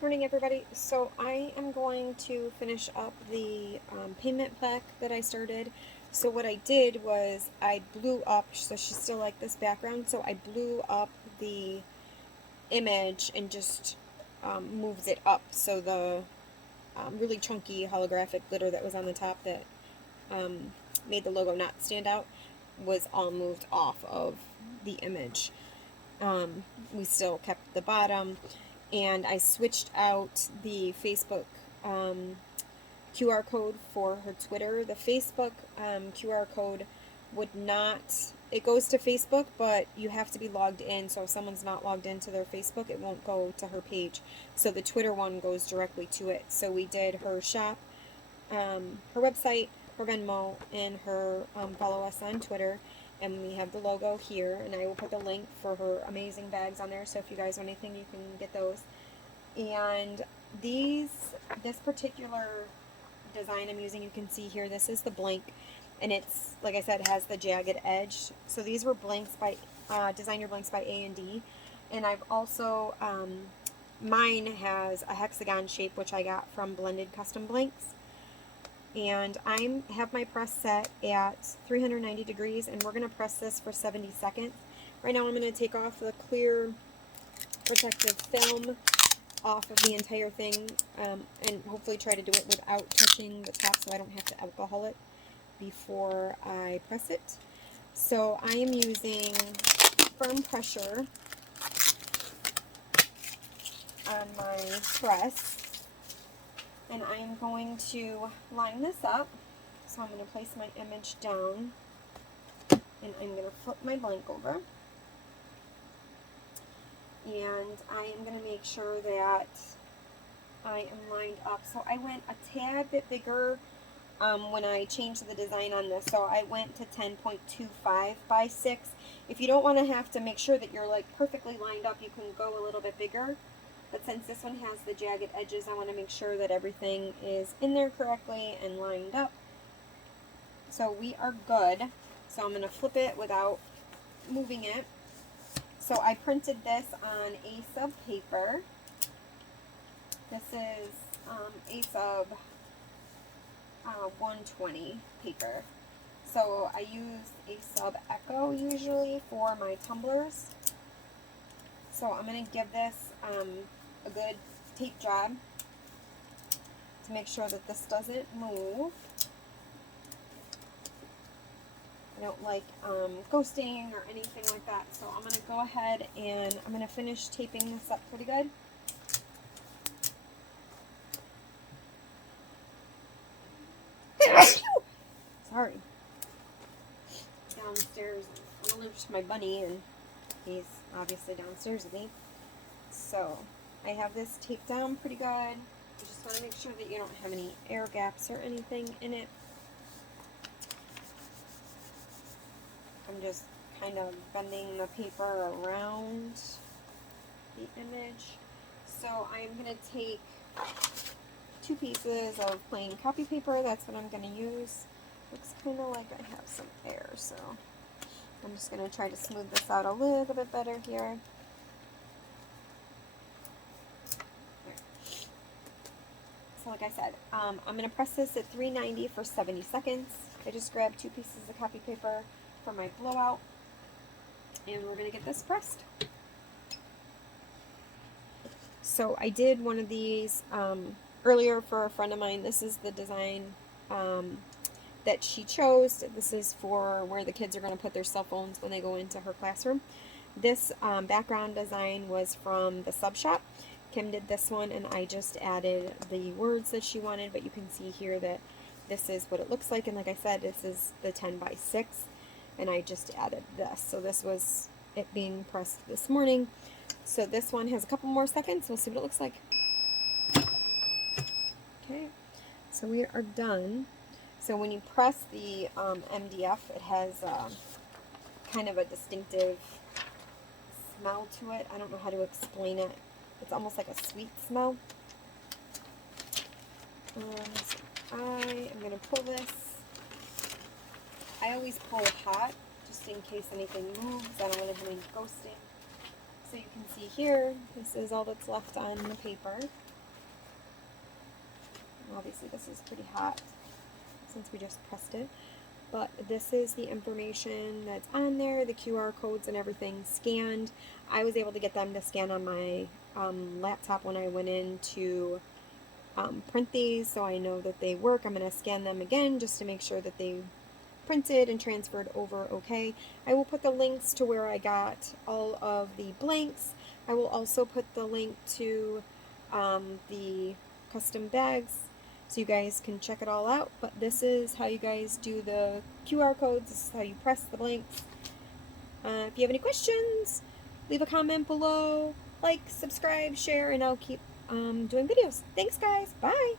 Morning, everybody. So I am going to finish up the payment plaque that I started. So what I did was I blew up, so she's still like this background, so I blew up the image and just moved it up. So the really chunky holographic glitter that was on the top that made the logo not stand out was all moved off of the image. We still kept the bottom, and I switched out the Facebook QR code for her Twitter. The Facebook QR code would not, it goes to Facebook, but you have to be logged in, so if someone's not logged into their Facebook, it won't go to her page. So the Twitter one goes directly to it. So we did her shop, her website, her Venmo, and her follow us on Twitter. And we have the logo here, and I will put the link for her amazing bags on there, so if you guys want anything, you can get those. And this particular design I'm using, you can see here, this is the blank, and it's, like I said, has the jagged edge. So these were blanks by, designer blanks by A&D, and I've also, mine has a hexagon shape, which I got from Blended Custom Blanks. And I have my press set at 390 degrees, and we're going to press this for 70 seconds. Right now I'm going to take off the clear protective film off of the entire thing, and hopefully try to do it without touching the top so I don't have to alcohol it before I press it. So I am using firm pressure on my press, and I am going to line this up. So I'm going to place my image down, and I'm going to flip my blank over, and I am going to make sure that I am lined up. So I went a tad bit bigger when I changed the design on this. So I went to 10.25 by 6. If you don't want to have to make sure that you're like perfectly lined up, you can go a little bit bigger. But since this one has the jagged edges, I want to make sure that everything is in there correctly and lined up. So we are good. So I'm going to flip it without moving it. So I printed this on a sub paper. This is a sub 120 paper. So I use a sub Echo usually for my tumblers. So I'm going to give this a good tape job to make sure that this doesn't move. I don't like ghosting or anything like that, so I'm going to go ahead and I'm going to finish taping this up pretty good. Sorry. Downstairs, I'm going to live to my bunny, and he's obviously downstairs with me. So I have this taped down pretty good. You just want to make sure that you don't have any air gaps or anything in it. I'm just kind of bending the paper around the image. So I'm going to take 2 pieces of plain copy paper. That's what I'm going to use. Looks kind of like I have some air, so I'm just going to try to smooth this out a little bit better here. So like I said, I'm going to press this at 390 for 70 seconds. I just grabbed 2 pieces of copy paper for my blowout, and we're going to get this pressed. So I did one of these earlier for a friend of mine. This is the design that she chose. This is for where the kids are going to put their cell phones when they go into her classroom. This background design was from the sub shop. Kim did this one, and I just added the words that she wanted, but you can see here that this is what it looks like, and like I said, this is the 10 by 6, and I just added this. So this was it being pressed this morning. So this one has a couple more seconds. We'll see what it looks like. Okay, so we are done. So when you press the MDF, it has kind of a distinctive smell to it. I don't know how to explain it. It's almost like a sweet smell. And I am going to pull this. I always pull hot, just in case anything moves. I don't want to have any ghosting. So you can see here, this is all that's left on the paper. Obviously this is pretty hot since we just pressed it. But this is the information that's on there, the QR codes and everything scanned. I was able to get them to scan on my laptop when I went in to print these, so I know that they work. I'm going to scan them again just to make sure that they printed and transferred over okay. I will put the links to where I got all of the blanks. I will also put the link to the custom bags so you guys can check it all out. But this is how you guys do the QR codes. This is how you press the blanks. If you have any questions, leave a comment below. Like, subscribe, share, and I'll keep doing videos. Thanks, guys. Bye.